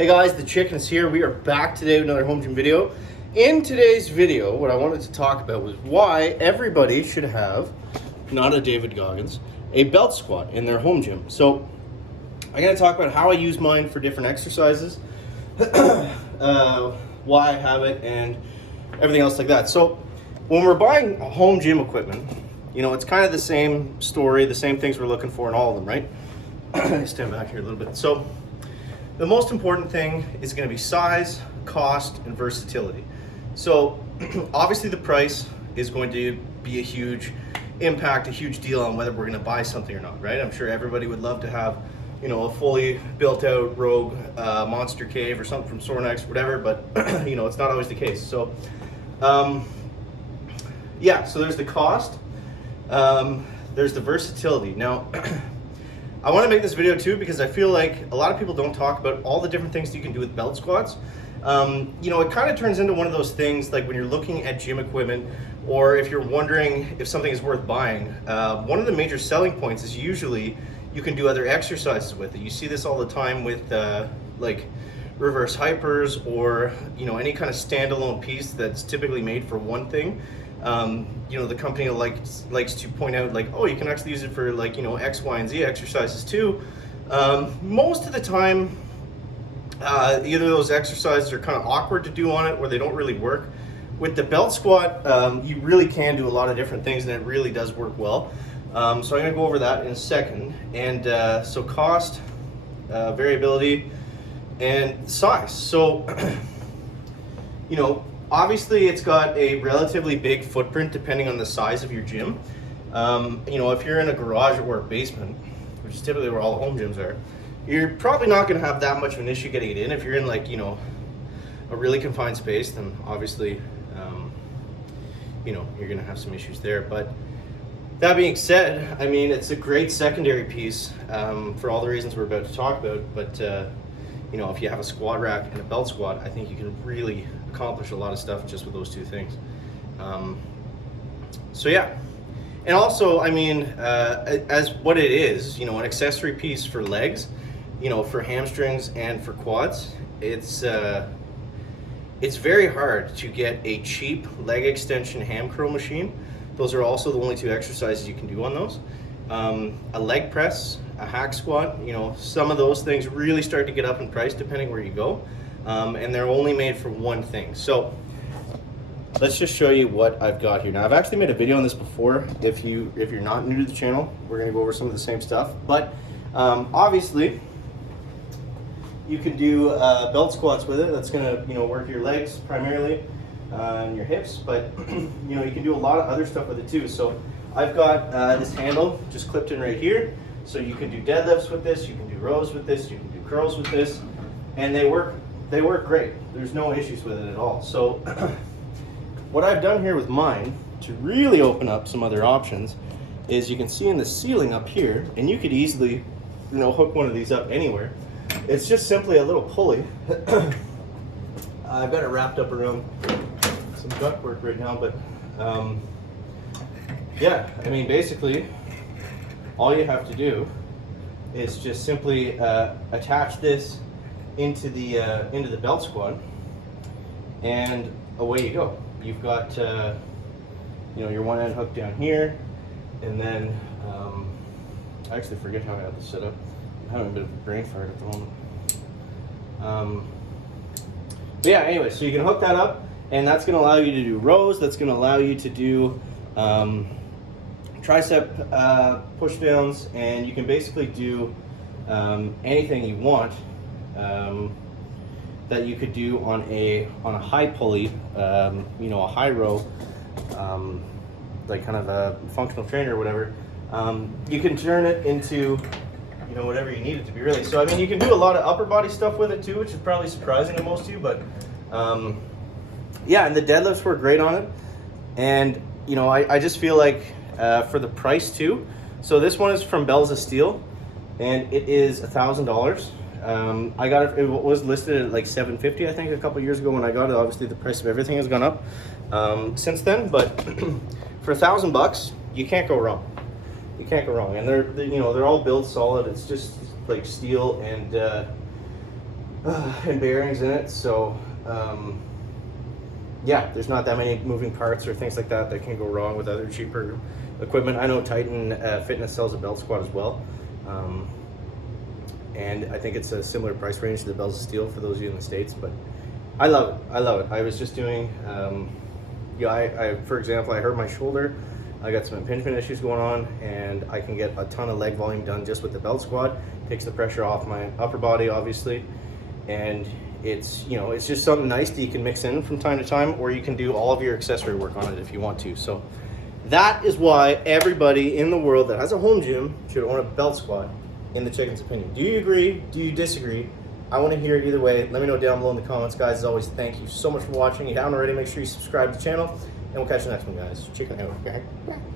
Hey guys, the Chicken's here. We are back today with another home gym video. In today's video, what I wanted to talk about was why everybody should have, not a David Goggins, a belt squat in their home gym. So I'm going to talk about how I use mine for different exercises, why I have it, and everything else like that. So when we're buying home gym equipment, you know, it's kind of the same story, the same things we're looking for in all of them, right? Stand back here a little bit. So the most important thing is going to be size, cost, and versatility. So obviously the price is going to be a huge impact, a huge deal on whether we're going to buy something or not, right? I'm sure everybody would love to have, you know, a fully built out Rogue Monster Cave or something from Sornex, whatever, but you know, it's not always the case. So yeah, so there's the cost, there's the versatility. Now I want to make this video too because I feel like a lot of people don't talk about all the different things that you can do with belt squats. You know, it kind of turns into one of those things like when you're looking at gym equipment, or if you're wondering if something is worth buying, one of the major selling points is usually you can do other exercises with it. You see this all the time with like reverse hypers, or you know, any kind of standalone piece that's typically made for one thing. You know, the company likes to point out like, oh, you can actually use it for like, you know, X, Y, and Z exercises too. Most of the time, either of those exercises are kind of awkward to do on it, or they don't really work. With the belt squat, you really can do a lot of different things, and it really does work well. So I'm going to go over that in a second. And so cost, variability, and size. So, you know, obviously it's got a relatively big footprint depending on the size of your gym. You know, if you're in a garage or a basement, which is typically where all home gyms are, you're probably not going to have that much of an issue getting it in. If you're in like, you know, a really confined space, then obviously, you know, you're going to have some issues there. But that being said, I mean, it's a great secondary piece for all the reasons we're about to talk about. But, you know, if you have a squat rack and a belt squat, I think you can really accomplish a lot of stuff just with those two things. So yeah. And also, I mean, as what it is, you know, an accessory piece for legs, you know, for hamstrings and for quads, it's very hard to get a cheap leg extension ham curl machine. Those are also the only two exercises you can do on those. A leg press, a hack squat, you know, some of those things really start to get up in price depending where you go. And they're only made for one thing. So let's just show you what I've got here. Now I've actually made a video on this before. If you're not new to the channel, we're going to go over some of the same stuff. But obviously you can do belt squats with it. That's going to, you know, work your legs primarily and your hips. But you know, you can do a lot of other stuff with it too. So I've got this handle just clipped in right here. So you can do deadlifts with this. You can do rows with this. You can do curls with this, and they work great. There's no issues with it at all. So what I've done here with mine to really open up some other options is you can see in the ceiling up here, and you could easily, you know, hook one of these up anywhere. It's just simply a little pulley. I've got it wrapped up around some ductwork right now, but yeah, I mean, basically all you have to do is just simply attach this into the belt squat, and away you go. You've got you know, your one end hooked down here, and then I actually forget how I have this set up. I'm having a bit of a brain fart at the moment. But yeah, anyway, so you can hook that up, and that's going to allow you to do rows. That's going to allow you to do tricep push downs, and you can basically do anything you want that you could do on a high pulley, you know, a high row, like kind of a functional trainer or whatever. You can turn it into, you know, whatever you need it to be, really. So I mean, you can do a lot of upper body stuff with it too, which is probably surprising to most of you, but yeah, and the deadlifts work great on it. And you know, I just feel like for the price too. So this one is from Bells of Steel, and it is $1,000. I got it was listed at like $750, I think, a couple years ago when I got it. Obviously the price of everything has gone up since then, but for $1,000 you can't go wrong. You can't go wrong. And they're you know, they're all built solid. It's just like steel, and and bearings in it. So yeah, there's not that many moving parts or things like that that can go wrong with other cheaper equipment. I know Titan Fitness sells a belt squat as well. And I think it's a similar price range to the Bells of Steel for those of you in the States, but I love it. I love it. I was just doing, I for example, I hurt my shoulder. I got some impingement issues going on, and I can get a ton of leg volume done just with the belt squat. Takes the pressure off my upper body, obviously, and it's it's just something nice that you can mix in from time to time, or you can do all of your accessory work on it if you want to. So that is why everybody in the world that has a home gym should own a belt squat, in the chicken's opinion. Do you agree? Do you disagree? I want to hear it either way. Let me know down below in the comments, guys. As always, thank you so much for watching. If you haven't already, make sure you subscribe to the channel, and we'll catch you next one, guys. Chicken out. Okay?